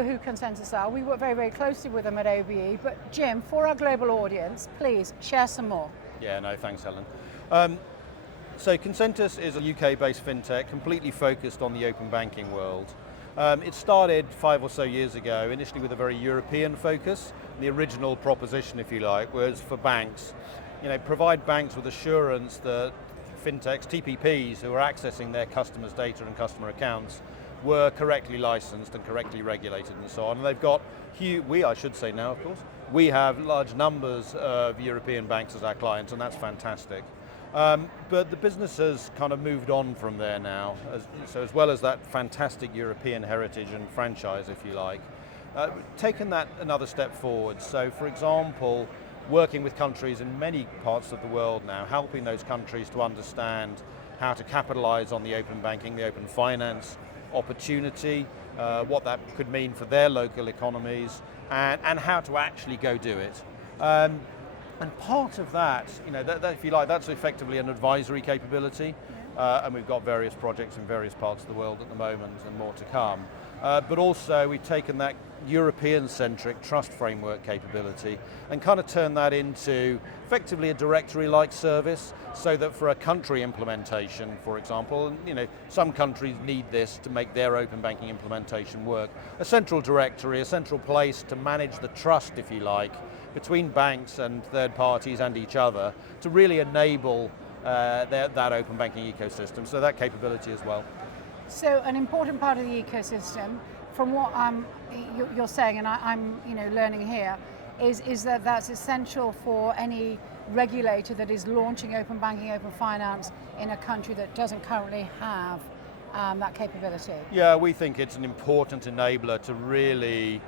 know who Konsentus are. We work very, very closely with them at OBE, but Jim, for our global audience, please share some more. Yeah, no, thanks, Helen. So Konsentus is a UK-based fintech completely focused on the open banking world. It started 5 or so years ago, initially with a very European focus. The original proposition, if you like, was for banks. Provide banks with assurance that FinTechs, TPPs, who are accessing their customers' data and customer accounts were correctly licensed and correctly regulated and so on. And they've got I should say now, of course, we have large numbers of European banks as our clients, and that's fantastic. But the business has kind of moved on from there now, so as well as that fantastic European heritage and franchise, if you like, taken that another step forward. So for example, working with countries in many parts of the world now, helping those countries to understand how to capitalize on the open banking, the open finance opportunity, what that could mean for their local economies, and how to actually go do it. And part of that, that, if you like, that's effectively an advisory capability, and we've got various projects in various parts of the world at the moment and more to come. But also we've taken that European-centric trust framework capability and kind of turned that into effectively a directory-like service, so that for a country implementation, for example, some countries need this to make their open banking implementation work. A central directory, a central place to manage the trust, if you like, between banks and third parties and each other to really enable that open banking ecosystem, so that capability as well. So an important part of the ecosystem, from what you're saying, and I'm learning here, is that that's essential for any regulator that is launching open banking, open finance in a country that doesn't currently have that capability. Yeah, we think it's an important enabler to really,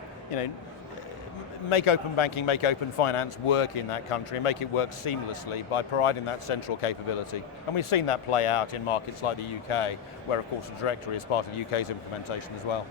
make open banking, make open finance work in that country and make it work seamlessly by providing that central capability. And we've seen that play out in markets like the UK, where of course the directory is part of the UK's implementation as well.